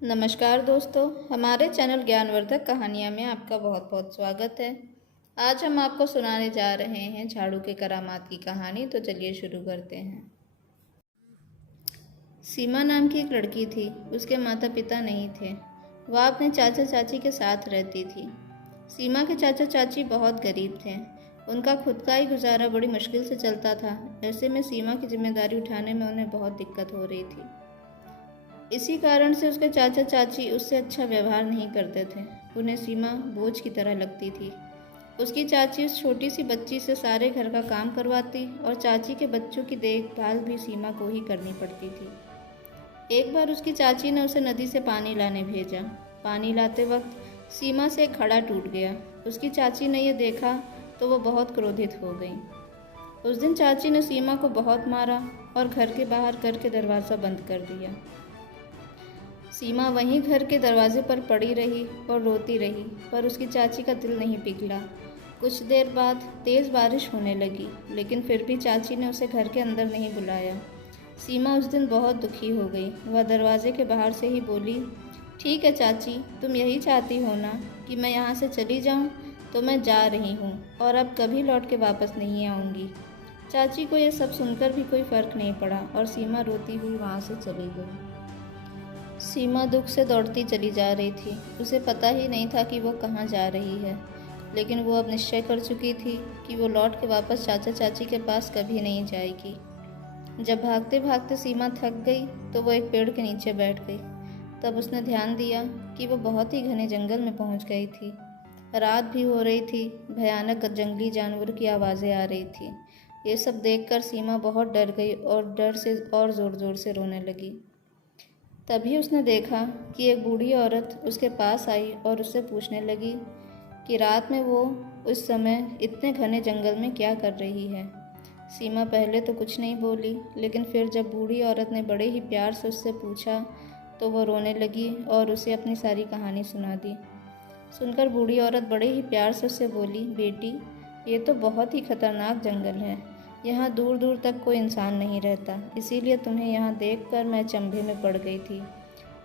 नमस्कार दोस्तों, हमारे चैनल ज्ञानवर्धक कहानियाँ में आपका बहुत बहुत स्वागत है। आज हम आपको सुनाने जा रहे हैं झाड़ू के करामात की कहानी। तो चलिए शुरू करते हैं। सीमा नाम की एक लड़की थी। उसके माता पिता नहीं थे। वह अपने चाचा चाची के साथ रहती थी। सीमा के चाचा चाची बहुत गरीब थे। उनका खुद का ही गुजारा बड़ी मुश्किल से चलता था। ऐसे में सीमा की जिम्मेदारी उठाने में उन्हें बहुत दिक्कत हो रही थी। इसी कारण से उसके चाचा चाची उससे अच्छा व्यवहार नहीं करते थे। उन्हें सीमा बोझ की तरह लगती थी। उसकी चाची उस छोटी सी बच्ची से सारे घर का काम करवाती और चाची के बच्चों की देखभाल भी सीमा को ही करनी पड़ती थी। एक बार उसकी चाची ने उसे नदी से पानी लाने भेजा। पानी लाते वक्त सीमा से एक घड़ा टूट गया। उसकी चाची ने यह देखा तो वह बहुत क्रोधित हो गई। उस दिन चाची ने सीमा को बहुत मारा और घर के बाहर करके दरवाज़ा बंद कर दिया। सीमा वहीं घर के दरवाजे पर पड़ी रही और रोती रही, पर उसकी चाची का दिल नहीं पिघला। कुछ देर बाद तेज़ बारिश होने लगी, लेकिन फिर भी चाची ने उसे घर के अंदर नहीं बुलाया। सीमा उस दिन बहुत दुखी हो गई। वह दरवाजे के बाहर से ही बोली, ठीक है चाची, तुम यही चाहती हो ना कि मैं यहाँ से चली जाऊँ, तो मैं जा रही हूँ और अब कभी लौट के वापस नहीं आऊँगी। चाची को यह सब सुनकर भी कोई फ़र्क नहीं पड़ा और सीमा रोती हुई वहाँ से चली गई। सीमा दुख से दौड़ती चली जा रही थी। उसे पता ही नहीं था कि वो कहाँ जा रही है, लेकिन वो अब निश्चय कर चुकी थी कि वो लौट के वापस चाचा चाची के पास कभी नहीं जाएगी। जब भागते भागते सीमा थक गई तो वो एक पेड़ के नीचे बैठ गई। तब उसने ध्यान दिया कि वो बहुत ही घने जंगल में पहुंच गई थी। रात भी हो रही थी। भयानक जंगली जानवर की आवाज़ें आ रही थी। ये सब देखकर सीमा बहुत डर गई और डर से और ज़ोर ज़ोर से रोने लगी। तभी उसने देखा कि एक बूढ़ी औरत उसके पास आई और उससे पूछने लगी कि रात में वो उस समय इतने घने जंगल में क्या कर रही है। सीमा पहले तो कुछ नहीं बोली, लेकिन फिर जब बूढ़ी औरत ने बड़े ही प्यार से उससे पूछा तो वह रोने लगी और उसे अपनी सारी कहानी सुना दी। सुनकर बूढ़ी औरत बड़े ही प्यार से उससे बोली, बेटी, ये तो बहुत ही खतरनाक जंगल है। यहाँ दूर दूर तक कोई इंसान नहीं रहता, इसीलिए तुम्हें यहाँ देखकर मैं चंभे में पड़ गई थी।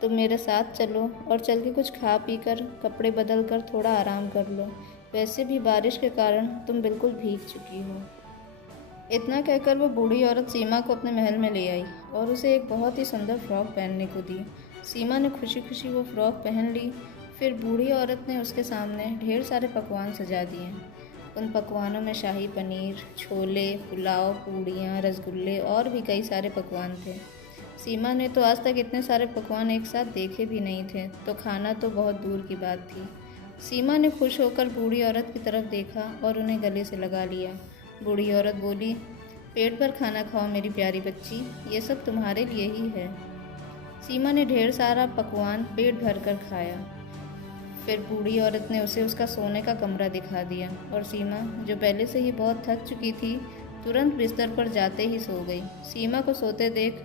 तुम मेरे साथ चलो और चल के कुछ खा पी कर कपड़े बदल कर थोड़ा आराम कर लो। वैसे भी बारिश के कारण तुम बिल्कुल भीग चुकी हो। इतना कहकर वो बूढ़ी औरत सीमा को अपने महल में ले आई और उसे एक बहुत ही सुंदर फ्रॉक पहनने को दी। सीमा ने खुशी खुशी वो फ्रॉक पहन ली। फिर बूढ़ी औरत ने उसके सामने ढेर सारे पकवान सजा दिए। उन पकवानों में शाही पनीर, छोले, पुलाव, पूड़ियाँ, रसगुल्ले और भी कई सारे पकवान थे। सीमा ने तो आज तक इतने सारे पकवान एक साथ देखे भी नहीं थे, तो खाना तो बहुत दूर की बात थी। सीमा ने खुश होकर बूढ़ी औरत की तरफ देखा और उन्हें गले से लगा लिया। बूढ़ी औरत बोली, पेट भर खाना खाओ मेरी प्यारी बच्ची, ये सब तुम्हारे लिए ही है। सीमा ने ढेर सारा पकवान पेट भर कर खाया। फिर बूढ़ी औरत ने उसे उसका सोने का कमरा दिखा दिया और सीमा, जो पहले से ही बहुत थक चुकी थी, तुरंत बिस्तर पर जाते ही सो गई। सीमा को सोते देख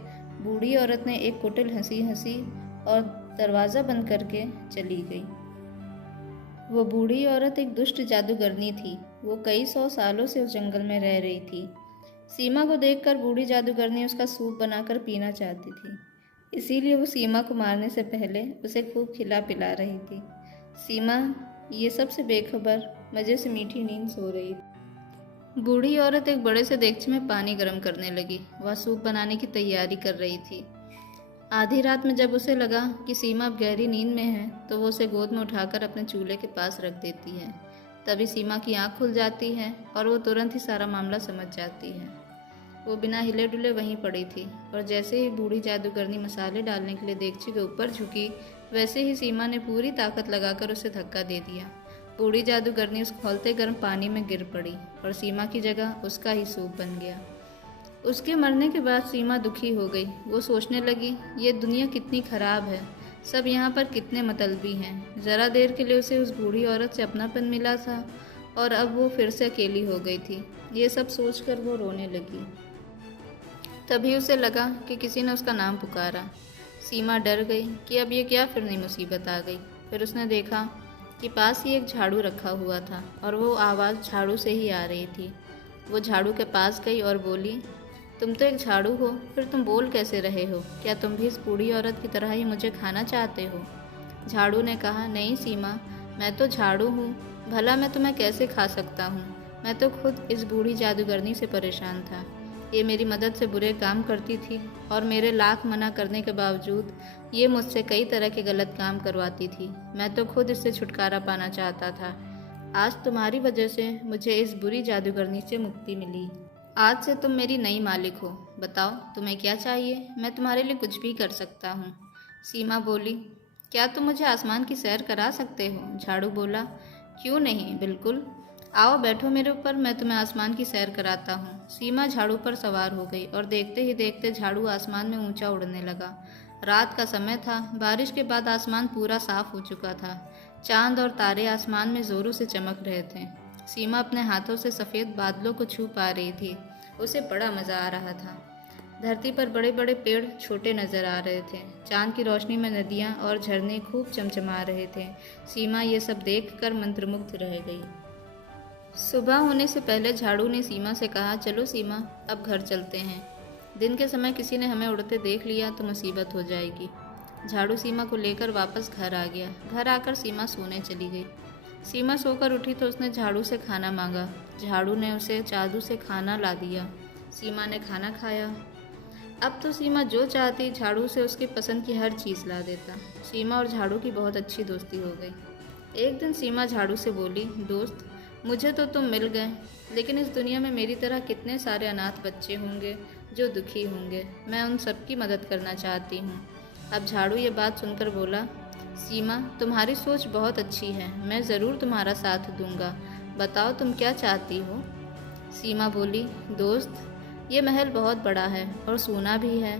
बूढ़ी औरत ने एक कुटिल हंसी हंसी और दरवाज़ा बंद करके चली गई। वो बूढ़ी औरत एक दुष्ट जादूगरनी थी। वो कई 100 सालों से उस जंगल में रह रही थी। सीमा को देखकर बूढ़ी जादूगरनी उसका सूप बनाकर पीना चाहती थी, इसीलिए वो सीमा को मारने से पहले उसे खूब खिला पिला रही थी। सीमा ये सब से बेखबर मज़े से मीठी नींद सो रही थी। बूढ़ी औरत एक बड़े से देगचे में पानी गर्म करने लगी। वह सूप बनाने की तैयारी कर रही थी। आधी रात में जब उसे लगा कि सीमा अब गहरी नींद में है, तो वो उसे गोद में उठाकर अपने चूल्हे के पास रख देती है। तभी सीमा की आंख खुल जाती है और वो तुरंत ही सारा मामला समझ जाती है। वो बिना हिले डुले वहीं पड़ी थी और जैसे ही बूढ़ी जादूगरनी मसाले डालने के लिए देगचे के ऊपर झुकी, वैसे ही सीमा ने पूरी ताकत लगाकर उसे धक्का दे दिया। बूढ़ी जादूगरनी उस खौलते गर्म पानी में गिर पड़ी और सीमा की जगह उसका ही सूप बन गया। उसके मरने के बाद सीमा दुखी हो गई। वो सोचने लगी, ये दुनिया कितनी खराब है, सब यहाँ पर कितने मतलबी हैं। ज़रा देर के लिए उसे उस बूढ़ी औरत से अपनापन मिला था और अब वो फिर से अकेली हो गई थी। ये सब सोचकर वो रोने लगी। तभी उसे लगा कि किसी ने उसका नाम पुकारा। सीमा डर गई कि अब ये क्या फिर नई मुसीबत आ गई। फिर उसने देखा कि पास ही एक झाड़ू रखा हुआ था और वो आवाज़ झाड़ू से ही आ रही थी। वो झाड़ू के पास गई और बोली, तुम तो एक झाड़ू हो, फिर तुम बोल कैसे रहे हो? क्या तुम भी इस बूढ़ी औरत की तरह ही मुझे खाना चाहते हो? झाड़ू ने कहा, नहीं सीमा, मैं तो झाड़ू हूँ, भला मैं तुम्हें कैसे खा सकता हूँ? मैं तो खुद इस बूढ़ी जादूगरनी से परेशान था। ये मेरी मदद से बुरे काम करती थी और मेरे लाख मना करने के बावजूद ये मुझसे कई तरह के गलत काम करवाती थी। मैं तो खुद इससे छुटकारा पाना चाहता था। आज तुम्हारी वजह से मुझे इस बुरी जादूगरनी से मुक्ति मिली। आज से तुम मेरी नई मालिक हो। बताओ तुम्हें क्या चाहिए? मैं तुम्हारे लिए कुछ भी कर सकता हूँ। सीमा बोली, क्या तुम मुझे आसमान की सैर करा सकते हो? झाड़ू बोला, क्यों नहीं, बिल्कुल। आओ बैठो मेरे ऊपर, मैं तुम्हें आसमान की सैर कराता हूँ। सीमा झाड़ू पर सवार हो गई और देखते ही देखते झाड़ू आसमान में ऊंचा उड़ने लगा। रात का समय था, बारिश के बाद आसमान पूरा साफ हो चुका था। चांद और तारे आसमान में जोरों से चमक रहे थे। सीमा अपने हाथों से सफ़ेद बादलों को छू पा रही थी। उसे बड़ा मज़ा आ रहा था। धरती पर बड़े बड़े पेड़ छोटे नजर आ रहे थे। चांद की रोशनी में नदियाँ और झरने खूब चमचमा रहे थे। सीमा ये सब देखकर मंत्रमुग्ध रह गई। सुबह होने से पहले झाड़ू ने सीमा से कहा, चलो सीमा, अब घर चलते हैं। दिन के समय किसी ने हमें उड़ते देख लिया तो मुसीबत हो जाएगी। झाड़ू सीमा को लेकर वापस घर आ गया। घर आकर सीमा सोने चली गई। सीमा सोकर उठी तो उसने झाड़ू से खाना मांगा। झाड़ू ने उसे जादू से खाना ला दिया। सीमा ने खाना खाया। अब तो सीमा जो चाहती झाड़ू से उसकी पसंद की हर चीज़ ला देता। सीमा और झाड़ू की बहुत अच्छी दोस्ती हो गई। एक दिन सीमा झाड़ू से बोली, दोस्त, मुझे तो तुम मिल गए, लेकिन इस दुनिया में मेरी तरह कितने सारे अनाथ बच्चे होंगे जो दुखी होंगे। मैं उन सबकी मदद करना चाहती हूँ। अब झाड़ू ये बात सुनकर बोला, सीमा, तुम्हारी सोच बहुत अच्छी है, मैं ज़रूर तुम्हारा साथ दूंगा। बताओ तुम क्या चाहती हो? सीमा बोली, दोस्त, ये महल बहुत बड़ा है और सोना भी है।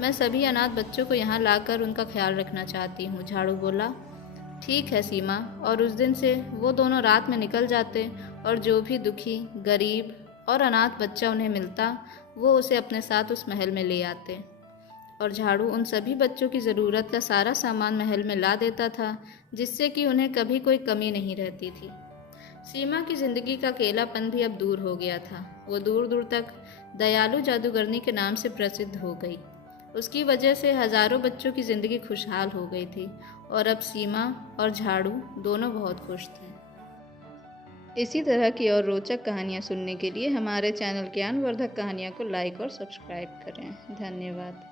मैं सभी अनाथ बच्चों को यहाँ लाकर उनका ख्याल रखना चाहती हूँ। झाड़ू बोला, ठीक है सीमा। और उस दिन से वो दोनों रात में निकल जाते और जो भी दुखी, गरीब और अनाथ बच्चा उन्हें मिलता वो उसे अपने साथ उस महल में ले आते। और झाड़ू उन सभी बच्चों की ज़रूरत का सारा सामान महल में ला देता था, जिससे कि उन्हें कभी कोई कमी नहीं रहती थी। सीमा की जिंदगी का अकेलापन भी अब दूर हो गया था। वो दूर दूर तक दयालु जादूगरनी के नाम से प्रसिद्ध हो गई। उसकी वजह से हजारों बच्चों की जिंदगी खुशहाल हो गई थी और अब सीमा और झाड़ू दोनों बहुत खुश थे। इसी तरह की और रोचक कहानियाँ सुनने के लिए हमारे चैनल ज्ञानवर्धक कहानियाँ को लाइक और सब्सक्राइब करें। धन्यवाद।